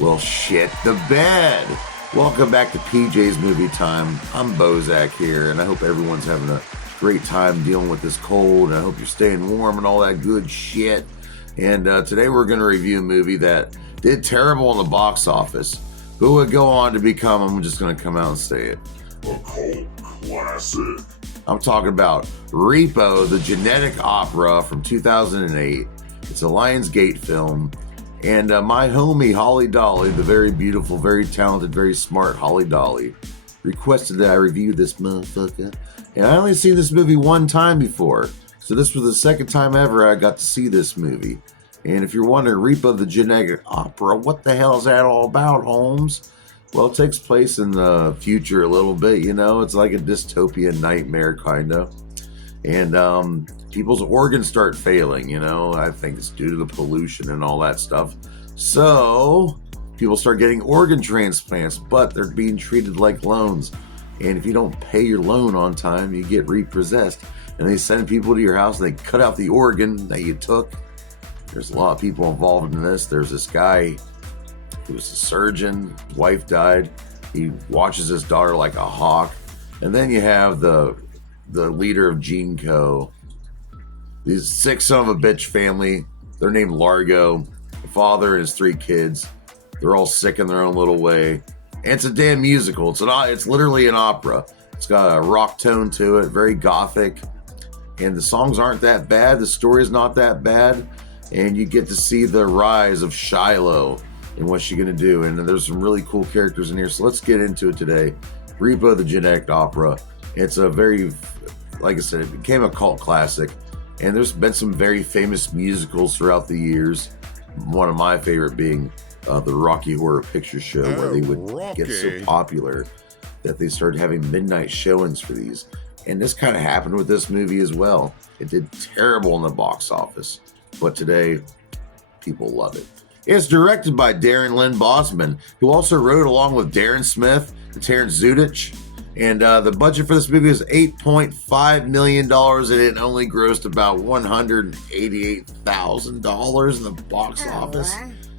Well, shit the bed. Welcome back to PJ's Movie Time. I'm Bozak here, and I hope everyone's having a great time dealing with this cold, and I hope you're staying warm and all that good shit. And today we're going to review a movie that did terrible in the box office, but would go on to become, I'm just going to come out and say it, a cult classic. I'm talking about Repo, the genetic opera from 2008. It's a Lionsgate film. And my homie, Holly Dolly, the very beautiful, very talented, very smart Holly Dolly, requested that I review this motherfucker. And I only seen this movie one time before. So this was the second time ever I got to see this movie. And if you're wondering, Repo, the genetic opera, what the hell is that all about, Holmes? Well, it takes place in the future a little bit, you know. It's like a dystopian nightmare, kind of. And people's organs start failing, you know. I think it's due to the pollution and all that stuff. So people start getting organ transplants, but they're being treated like loans. And if you don't pay your loan on time, you get repossessed. And they send people to your house and they cut out the organ that you took. There's a lot of people involved in this. There's this guy who was a surgeon. His wife died. He watches his daughter like a hawk. And then you have the leader of Gene Co. These sick son of a bitch family. They're named Largo. The father and his 3 kids. They're all sick in their own little way. And it's a damn musical. It's literally an opera. It's got a rock tone to it, very gothic. And the songs aren't that bad. The story is not that bad. And you get to see the rise of Shiloh and what she's going to do. And there's some really cool characters in here. So let's get into it today. Repo, the genetic opera. It's a very, like I said, it became a cult classic. And there's been some very famous musicals throughout the years. One of my favorite being the Rocky Horror Picture Show, where they would get so popular that they started having midnight showings for these. And this kind of happened with this movie as well. It did terrible in the box office, but today people love it. It's directed by Darren Lynn Bousman, who also wrote along with Darren Smith and Terrence Zudich. And the budget for this movie is $8.5 million, and it only grossed about $188,000 in the box office.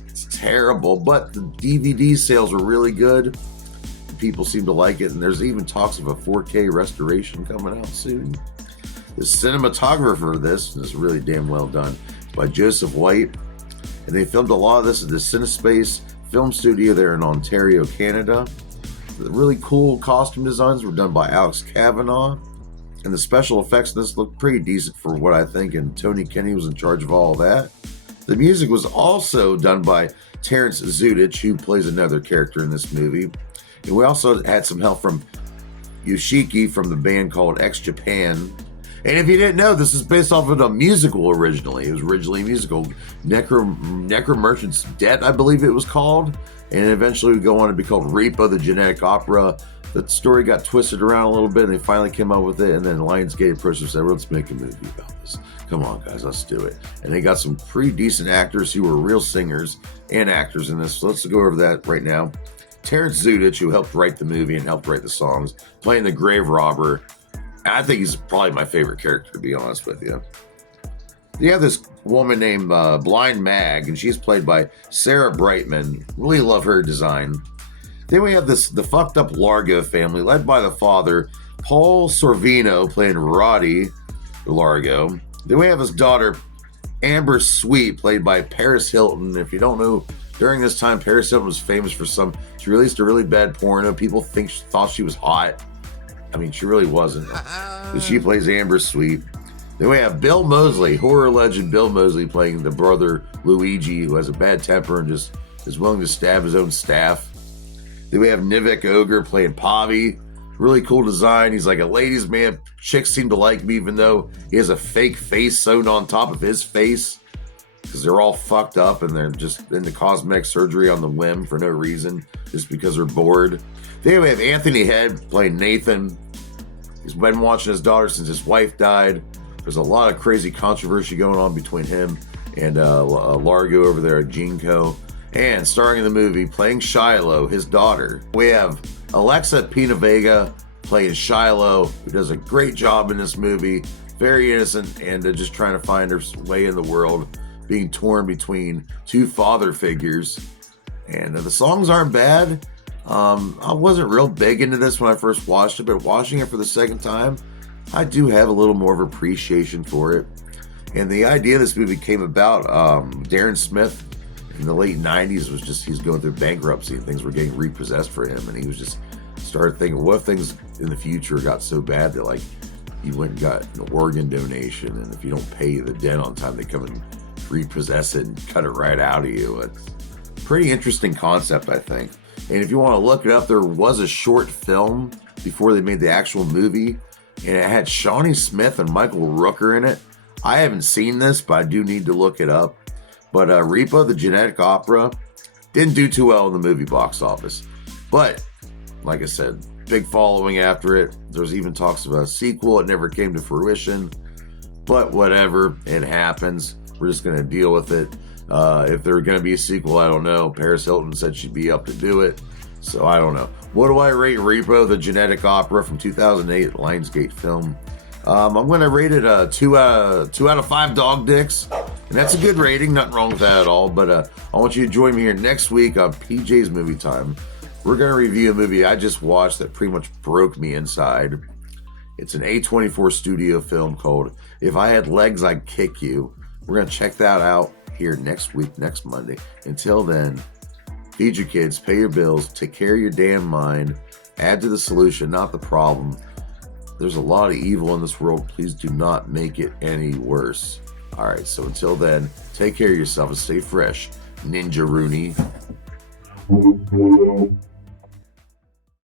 It's terrible, but the DVD sales were really good. People seem to like it, and there's even talks of a 4K restoration coming out soon. The cinematographer for this is really damn well done. It's by Joseph White, and they filmed a lot of this at the Cinespace Film Studio there in Ontario, Canada. The really cool costume designs were done by Alex Kavanaugh, and the special effects in this looked pretty decent for what I think, and Tony Kenny was in charge of all of that. The music was also done by Terrence Zudich, who plays another character in this movie. And we also had some help from Yoshiki from the band called X Japan. And if you didn't know, this is based off of a musical originally. It was originally a musical, Necro Merchant's Debt, I believe it was called. And eventually would go on to be called Repo, the genetic opera. The story got twisted around a little bit, and they finally came up with it. And then Lionsgate approached and said, let's make a movie about this. Come on, guys, let's do it. And they got some pretty decent actors who were real singers and actors in this. So let's go over that right now. Terrence Zudich, who helped write the movie and helped write the songs, playing the grave robber. I think he's probably my favorite character, to be honest with you. You have this woman named Blind Mag, and she's played by Sarah Brightman. Really love her design. Then we have the fucked up Largo family, led by the father, Paul Sorvino, playing Roddy Largo. Then we have his daughter, Amber Sweet, played by Paris Hilton. If you don't know, during this time, Paris Hilton was famous for she released a really bad porno. People thought she was hot. I mean, she really wasn't. So she plays Amber Sweet. Then we have Bill Moseley, horror legend Bill Moseley, playing the brother Luigi, who has a bad temper and just is willing to stab his own staff. Then we have Nivek Ogre playing Pavi. Really cool design. He's like a ladies' man. Chicks seem to like him, even though he has a fake face sewn on top of his face, because they're all fucked up and they're just into cosmetic surgery on the whim for no reason, just because they're bored. Then we have Anthony Head playing Nathan. He's been watching his daughter since his wife died. There's a lot of crazy controversy going on between him and Largo over there at Gene Co. And starring in the movie, playing Shiloh, his daughter, we have Alexa Pina Vega playing Shiloh, who does a great job in this movie. Very innocent and just trying to find her way in the world, being torn between 2 father figures. And the songs aren't bad. I wasn't real big into this when I first watched it, but watching it for the second time, I do have a little more of appreciation for it. And the idea of this movie came about, Darren Smith in the late 90s was just, he's going through bankruptcy and things were getting repossessed for him. And he was just started thinking, what if things in the future got so bad that like he went and got an organ donation, and if you don't pay the debt on time, they come and repossess it and cut it right out of you. It's a pretty interesting concept, I think. And if you want to look it up, there was a short film before they made the actual movie, and it had Shawnee Smith and Michael Rooker in it. I haven't seen this, but I do need to look it up. But Repo, the genetic opera, didn't do too well in the movie box office. But, like I said, big following after it. There's even talks of a sequel. It never came to fruition. But whatever, it happens. We're just going to deal with it. If there's going to be a sequel, I don't know. Paris Hilton said she'd be up to do it. So I don't know. What do I rate Repo, the genetic opera from 2008 Lionsgate film? I'm going to rate it 2 out of 5 dog dicks. And that's a good rating. Nothing wrong with that at all. But I want you to join me here next week on PJ's Movie Time. We're going to review a movie I just watched that pretty much broke me inside. It's an A24 studio film called If I Had Legs, I'd Kick You. We're going to check that out here next week, next Monday. Until then, feed your kids, pay your bills, take care of your damn mind, add to the solution, not the problem. There's a lot of evil in this world. Please do not make it any worse. All right, so until then, take care of yourself and stay fresh. Ninja Rooney.